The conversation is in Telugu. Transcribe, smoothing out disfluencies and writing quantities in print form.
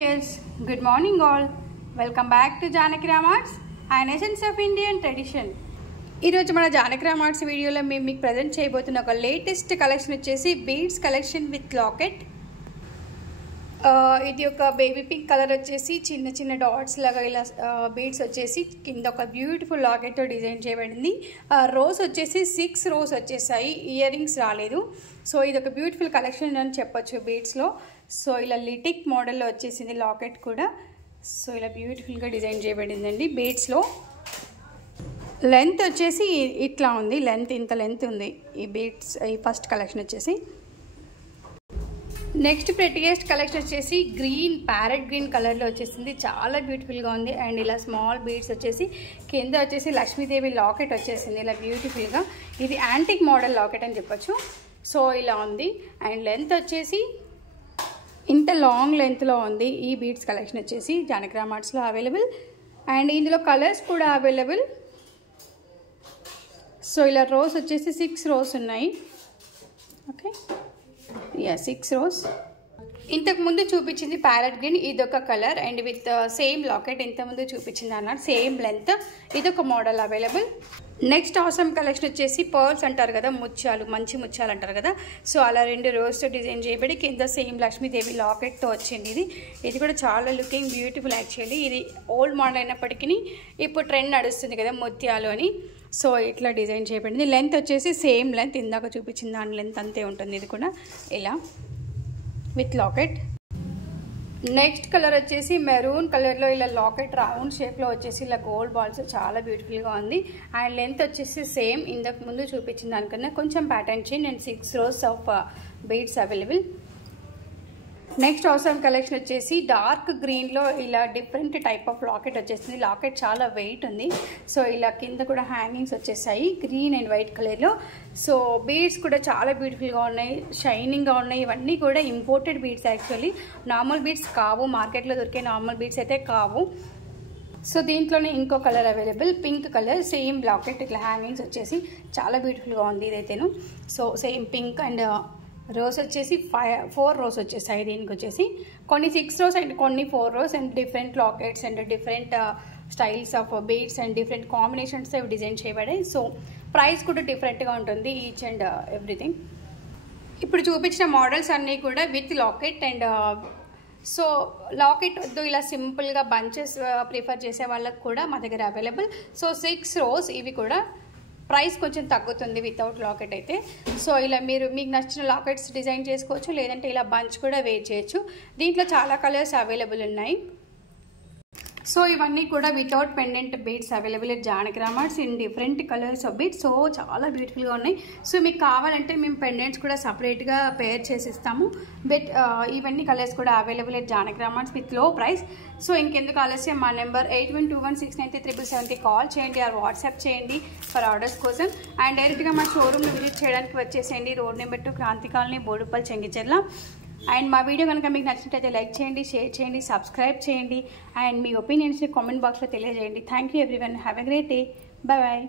Yes, good morning all. Welcome back to Janaki Ram Arts, an essence of Indian tradition. ఈరోజు మన జానకి రామ్ ఆర్ట్స్ వీడియోలో మేము మీకు ప్రజెంట్ చేయబోతున్న ఒక లేటెస్ట్ కలెక్షన్ వచ్చేసి బీడ్స్ కలెక్షన్ విత్ లాకెట్. ఇది ఒక బేబీ పింక్ కలర్ వచ్చేసి చిన్న చిన్న డాట్స్ లాగా ఇలా బీడ్స్ వచ్చేసి కింద ఒక బ్యూటిఫుల్ లాకెట్తో డిజైన్ చేయబడింది. రోజ్ వచ్చేసి 6 రోజ్ వచ్చేసాయి, ఇయర్ రింగ్స్ రాలేదు. సో ఇది ఒక బ్యూటిఫుల్ కలెక్షన్ అని చెప్పొచ్చు బీడ్స్లో. సో ఇలా లిటిక్ మోడల్లో వచ్చేసింది లాకెట్ కూడా. సో ఇలా బ్యూటిఫుల్గా డిజైన్ చేయబడిందండి. బీడ్స్లో లెంత్ వచ్చేసి ఇట్లా ఉంది, ఇంత లెంత్ ఉంది ఈ బీడ్స్. ఈ ఫస్ట్ కలెక్షన్ వచ్చేసి. నెక్స్ట్ ప్రెటియెస్ట్ కలెక్షన్ వచ్చేసి గ్రీన్, ప్యారెట్ గ్రీన్ కలర్లో వచ్చేసింది. చాలా బ్యూటిఫుల్గా ఉంది. అండ్ ఇలా స్మాల్ బీడ్స్ వచ్చేసి కింద వచ్చేసి లక్ష్మీదేవి లాకెట్ వచ్చేసింది ఇలా బ్యూటిఫుల్గా. ఇది యాంటిక్ మోడల్ లాకెట్ అని చెప్పొచ్చు. సో ఇలా ఉంది. అండ్ లెంత్ వచ్చేసి ఇంత లాంగ్ లెంత్లో ఉంది ఈ బీడ్స్ కలెక్షన్ వచ్చేసి జానకి రామ్ ఆర్ట్స్లో అవైలబుల్. అండ్ ఇందులో కలర్స్ కూడా అవైలబుల్. సో ఇలా రోస్ వచ్చేసి 6 రోస్ ఉన్నాయి. Okay, 6 rows. ఇంతకు ముందు చూపించింది ప్యారెట్ గ్రీన్, ఇదొక colour and with same locket ఇంతకుముందు చూపించింది అన్నమాట, సేమ్ లెంత్. ఇదొక model available. Next awesome collection వచ్చేసి పర్ల్స్ అంటారు కదా, ముత్యాలు, మంచి ముత్యాలు అంటారు కదా. సో అలా 2 రోస్తో డిజైన్ చేయబడి కింద సేమ్ లక్ష్మీదేవి లాకెట్తో వచ్చింది. ఇది కూడా చాలా లుకింగ్ బ్యూటిఫుల్ యాక్చువల్లీ. ఇది ఓల్డ్ మోడల్ అయినప్పటికీ ఇప్పుడు ట్రెండ్ నడుస్తుంది కదా ముత్యాలు అని. సో ఇట్లా డిజైన్ చేయబడింది. లెంత్ వచ్చేసి సేమ్ లెంత్, ఇందాక చూపించిన దాని లెంత్ అంతే ఉంటుంది. ఇది కూడా ఇలా విత్ లాకెట్. నెక్స్ట్ కలర్ వచ్చేసి మెరూన్ కలర్లో ఇలా లాకెట్ రౌండ్ షేప్లో వచ్చేసి ఇలా గోల్డ్ బాల్స్, చాలా బ్యూటిఫుల్గా ఉంది. అండ్ లెంత్ వచ్చేసి సేమ్ ఇంతకు ముందు చూపించిన దానికన్నా కొంచెం pattern change and 6 rows of beads available. Next awesome collection వచ్చేసి డార్క్ గ్రీన్లో ఇలా డిఫరెంట్ టైప్ ఆఫ్ లాకెట్ వచ్చేసింది. లాకెట్ చాలా వెయిట్ ఉంది. సో ఇలా కింద కూడా హ్యాంగింగ్స్ వచ్చేసాయి గ్రీన్ అండ్ వైట్ కలర్లో. సో బీడ్స్ కూడా చాలా బ్యూటిఫుల్గా ఉన్నాయి, షైనింగ్గా ఉన్నాయి. ఇవన్నీ కూడా imported beads actually, normal beads కావు, మార్కెట్లో దొరికే నార్మల్ బీడ్స్ అయితే కావు. సో దీంట్లోనే ఇంకో colour available, pink colour, same locket ఇట్లా హ్యాంగింగ్స్ వచ్చేసి చాలా బ్యూటిఫుల్గా ఉంది ఇదైతేను. So same pink and rose వచ్చేసి 4 రోస్ వచ్చేసాయి. దీనికి వచ్చేసి కొన్ని 6 రోస్ అండ్ కొన్ని 4 rows and different lockets and different styles of beads and different combinations అవి డిజైన్ చేయబడాయి. సో ప్రైస్ కూడా డిఫరెంట్గా ఉంటుంది ఈచ్ అండ్ ఎవ్రీథింగ్. ఇప్పుడు చూపించిన మోడల్స్ అన్నీ కూడా with locket. And so locket వద్దు, ఇలా సింపుల్గా బంచెస్ ప్రిఫర్ చేసే వాళ్ళకి కూడా మా దగ్గర అవైలబుల్. సో 6 రోస్, ఇవి కూడా ప్రైస్ కొంచెం తగ్గుతుంది వితౌట్ లాకెట్ అయితే. సో ఇలా మీకు నచ్చిన లాకెట్స్ డిజైన్ చేసుకోవచ్చు, లేదంటే ఇలా బంచ్ కూడా వేర్ చేయొచ్చు. దీంట్లో చాలా కలర్స్ అవైలబుల్ ఉన్నాయి. సో ఇవన్నీ కూడా without pendant beads available at Janaki Ram arts in different colours of beads. So చాలా బ్యూటిఫుల్గా ఉన్నాయి. సో మీకు కావాలంటే మేము పెండెంట్స్ కూడా సపరేట్గా పేర్ చేసి ఇస్తాము. బట్ ఇవన్నీ కలర్స్ కూడా available at Janaki Ram arts with low price. So ఇంకెందుకు ఆలస్యం, మా నెంబర్ 8121693777కి కాల్ చేయండి ఆర్ వాట్సాప్ చేయండి ఫర్ ఆర్డర్స్ కోసం. అండ్ డైరెక్ట్గా మా షోరూమ్ని విజిట్ చేయడానికి వచ్చేసేయండి. Road number 2, Kranti colony, Boduppal, Chengicherla. And మా వీడియో కనుక మీకు నచ్చినట్లయితే లైక్ చేయండి, షేర్ చేయండి, సబ్స్క్రైబ్ చేయండి. అండ్ మీ ఒపీనియన్స్ని కామెంట్ బాక్స్లో తెలియజేయండి. Thank you everyone. Have a great day. Bye bye.